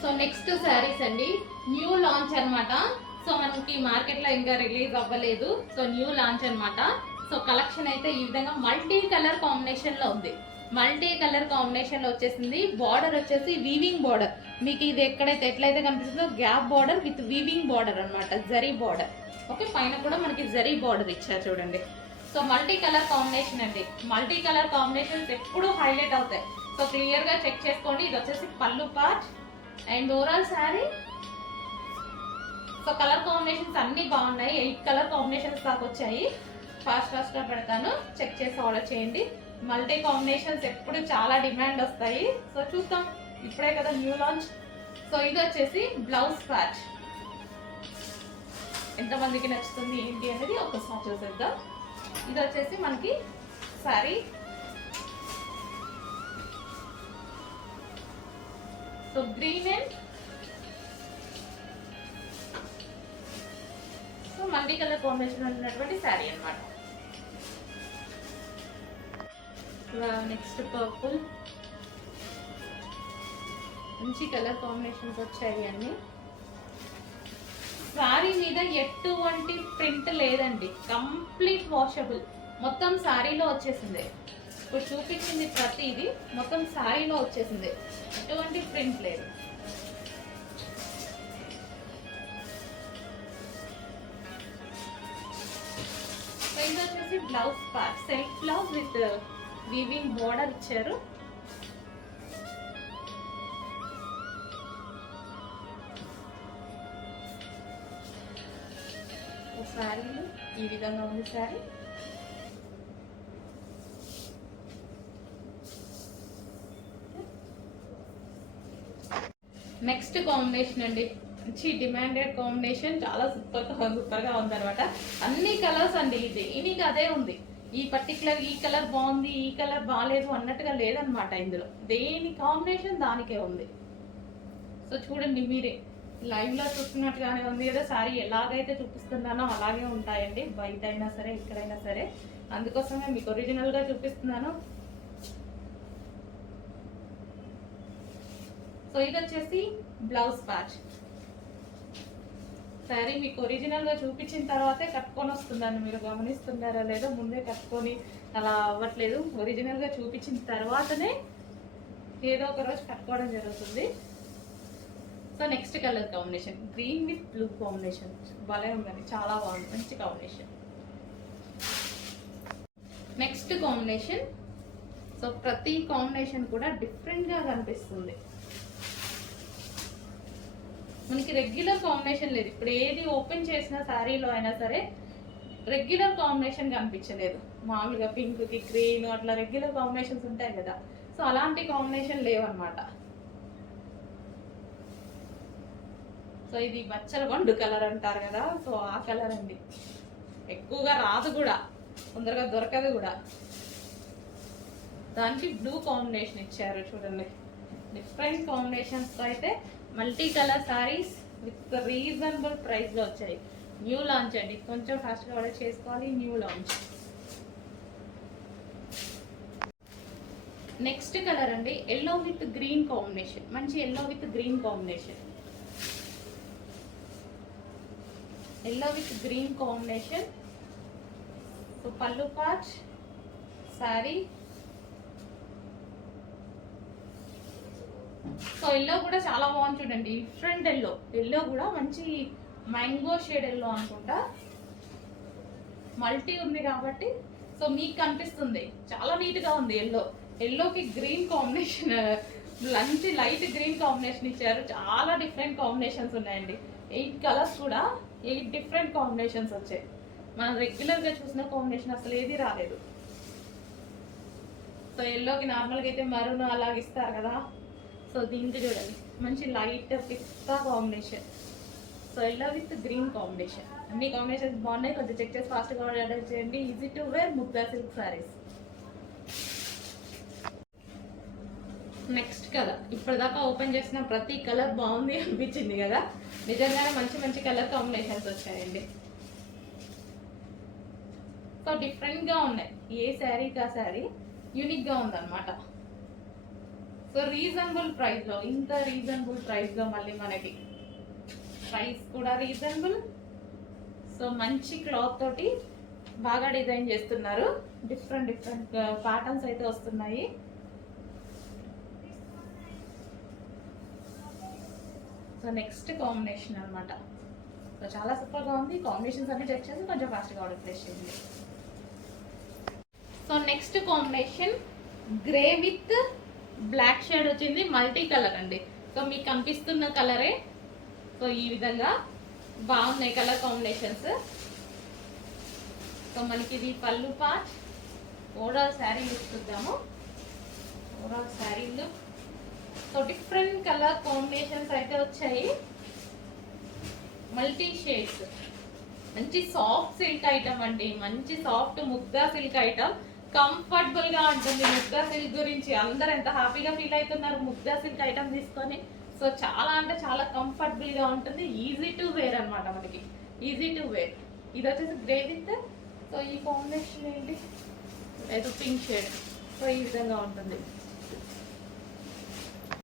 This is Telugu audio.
సో నెక్స్ట్ శారీస్ అండి, న్యూ లాంచ్ అనమాట. సో మనకి మార్కెట్లో ఇంకా రిలీజ్ అవ్వలేదు. సో న్యూ లాంచ్ అనమాట. సో కలెక్షన్ అయితే ఈ విధంగా మల్టీ కలర్ కాంబినేషన్లో ఉంది. మల్టీ కలర్ కాంబినేషన్లో వచ్చేసింది. బార్డర్ వచ్చేసి వీవింగ్ బార్డర్. మీకు ఇది ఎట్లయితే కనిపిస్తుందో gap border with weaving border అనమాట, జరీ బార్డర్. ఓకే, పైన కూడా మనకి జరీ బార్డర్ ఇచ్చారు చూడండి. సో మల్టీ కలర్ కాంబినేషన్ అండి. మల్టీ కలర్ కాంబినేషన్స్ ఎప్పుడూ హైలైట్ అవుతాయి. సో క్లియర్గా చెక్ చేసుకోండి. ఇది వచ్చేసి పళ్ళు part and overall sari. So colour combinations అన్నీ బాగున్నాయి. 8 కలర్ కాంబినేషన్స్ దాకా వచ్చాయి. ఫాస్ట్గా పెడతాను, చెక్ చేసి ఆర్డర్ చేయండి. మల్టీ కాంబినేషన్స్ ఎప్పుడు చాలా డిమాండ్ వస్తాయి. సో చూద్దాం, ఇప్పుడే కదా న్యూ లాంచ్. సో ఇది వచ్చేసి బ్లౌజ్ పార్ట్. ఎంతమందికి నచ్చుతుంది ఏంటి అనేది ఒకసారి చూసేద్దాం. ఇది వచ్చేసి మనకి sari. So green and so multi colour combination ఉన్నటువంటి శారీ అనమాట. Next purple. మంచి కలర్ కాంబినేషన్స్ వచ్చాయి అన్ని. శారీ మీద ఎటువంటి ప్రింట్ లేదండి, కంప్లీట్ వాషబుల్. మొత్తం శారీలో వచ్చేసింది. ఇప్పుడు చూపించింది ప్రతిది మొత్తం శారీలో వచ్చేసింది, ఎటువంటి ప్రింట్ లేదు. ఇది వచ్చేసి blouse part, self blouse with weaving border ఇచ్చారు. శారీలు ఈ విధంగా ఉంది శారీ. నెక్స్ట్ కాంబినేషన్ అండి, మంచి డిమాండెడ్ కాంబినేషన్, చాలా సూపర్గా ఉంది అనమాట. అన్ని కలర్స్ అండి, దీనికి అదే ఉంది. ఈ పర్టికులర్ ఈ కలర్ బాగుంది, ఈ కలర్ బాగాలేదు అన్నట్టుగా లేదనమాట. ఇందులో దేని కాంబినేషన్ దానికే ఉంది. సో చూడండి మీరే, లైవ్ లో చూస్తున్నట్టుగానే ఉంది కదా. శారీ ఎలాగైతే చూపిస్తున్నానో అలాగే ఉంటాయండి, బయట అయినా సరే ఎక్కడైనా సరే. అందుకోసమే మీకు ఒరిజినల్ గా చూపిస్తున్నాను. సో ఇది వచ్చేసి బ్లౌజ్ పార్ట్. శారీ మీకు ఒరిజినల్ గా చూపించిన తర్వాతే కట్టుకొని వస్తుందని మీరు గమనిస్తున్నారా లేదో, ముందే కట్టుకొని అలా అవ్వట్లేదు. ఒరిజినల్ గా చూపించిన తర్వాతనే ఏదో ఒక రోజు కట్టుకోవడం జరుగుతుంది. So next colour combination green with blue combination, భలే ఉందండి, చాలా బాగుంది, మంచి కాంబినేషన్. Next combination. సో ప్రతి కాంబినేషన్ కూడా డిఫరెంట్ గా కనిపిస్తుంది. మనకి రెగ్యులర్ కాంబినేషన్ లేదు. ఇప్పుడు ఏది ఓపెన్ చేసిన శారీలో అయినా సరే రెగ్యులర్ కాంబినేషన్ కనిపించలేదు. మామూలుగా పింక్ కి గ్రీన్ అట్లా రెగ్యులర్ కాంబినేషన్స్ ఉంటాయి కదా. సో అలాంటి కాంబినేషన్ లేవన్నమాట. సో ఇది బచ్చల పండు కలర్ అంటారు కదా, సో ఆ కలర్ అండి. ఎక్కువగా రాదు కూడా, తొందరగా దొరకదు కూడా. దానికి బ్లూ కాంబినేషన్ ఇచ్చారు చూడండి. డిఫరెంట్ కాంబినేషన్స్ అయితే multi colour saris with reasonable price లో వచ్చాయి. న్యూ లాంచ్ అండి, కొంచెం ఫాస్ట్గా ఆర్డర్ చేసుకోవాలి. New launch. నెక్స్ట్ కలర్ అండి, ఎల్లో విత్ గ్రీన్ కాంబినేషన్. మంచి yellow with green combination. Yellow with green combination. So పళ్ళు పార్ట్, శారీ. సో ఎల్లో కూడా చాలా బాగుంది చూడండి, డిఫరెంట్ ఎల్లో. ఎల్లో కూడా మంచి మ్యాంగో షేడ్ ఎల్లో అనుకుంటా. మల్టీ ఉంది కాబట్టి సో మీకు కనిపిస్తుంది, చాలా నీట్ గా ఉంది. ఎల్లోకి గ్రీన్ కాంబినేషన్, మంచి లైట్ గ్రీన్ కాంబినేషన్ ఇచ్చారు. చాలా డిఫరెంట్ కాంబినేషన్స్ ఉన్నాయండి. 8 కలర్స్ కూడా 8 డిఫరెంట్ కాంబినేషన్స్ వచ్చాయి. మనం రెగ్యులర్ గా చూసిన కాంబినేషన్ అసలు ఏది రాలేదు. సో ఎల్లోకి నార్మల్గా అయితే మరూన్ అలాగ ఇస్తారు కదా. సో దీనికి చూడండి, మంచి light pista combination. So yellow with green combination. అన్ని కాంబినేషన్స్ బాగున్నాయి. కొంచెం చెక్ చేసి ఫాస్ట్గా ఆర్డర్ చేయండి. Easy to wear Muga silk saris. Next colour, ఇప్పటిదాకా ఓపెన్ చేసిన ప్రతి కలర్ బాగుంది అనిపించింది కదా. నిజంగానే మంచి మంచి కలర్ కాంబినేషన్స్ వచ్చాయండి. సో డిఫరెంట్ గా ఉన్నాయి, ఏ శారీకి ఆ శారీ యూనిక్ గా ఉందన్నమాట. సో రీజనబుల్ ప్రైస్ లో, ఇంత రీజనబుల్ ప్రైస్ లో మళ్ళీ మనకి ప్రైస్ కూడా రీజనబుల్. సో మంచి క్లాత్ తోటి బాగా డిజైన్ చేస్తున్నారు. డిఫరెంట్ డిఫరెంట్ ప్యాటర్న్స్ అయితే వస్తున్నాయి. సో నెక్స్ట్ కాంబినేషన్ అన్నమాట. సో చాలా సూపర్గా ఉంది. కాంబినేషన్స్ అన్ని చెక్ చేసి కొంచెం ఫాస్ట్గా ఆర్డర్ ప్లేస్ చేయండి. So next combination grey with black shade వచ్చింది, మల్టీ కలర్ అండి. సో మీకు కనిపిస్తున్న కలరే. సో ఈ విధంగా బాగున్నాయి కలర్ కాంబినేషన్స్. సో మనకి ఇది పళ్ళు పార్ట్. ఓవరాల్ శారీ లుక్ చూద్దాము. Overall sari look. So different colour combinations అయితే వచ్చాయి, మల్టీ షేడ్స్. మంచి సాఫ్ట్ సిల్క్ ఐటమ్ అండి, మంచి soft Mugdha silk item. Comfortable గా ఉంటుంది. ముగ్దా సిల్క్ గురించి అందరు ఎంత హ్యాపీగా ఫీల్ అవుతున్నారు ముగ్దా సిల్క్ ఐటమ్ తీసుకొని. సో చాలా అంటే చాలా కంఫర్టబుల్ గా ఉంటుంది. ఈజీ టు వేర్ అనమాట, మనకి ఈజీ టు వేర్. ఇది వచ్చేసి గ్రే విత్, సో ఈ కాంబినేషన్ ఏంటి, ఏదో పింక్ షేడ్. సో ఈ విధంగా ఉంటుంది.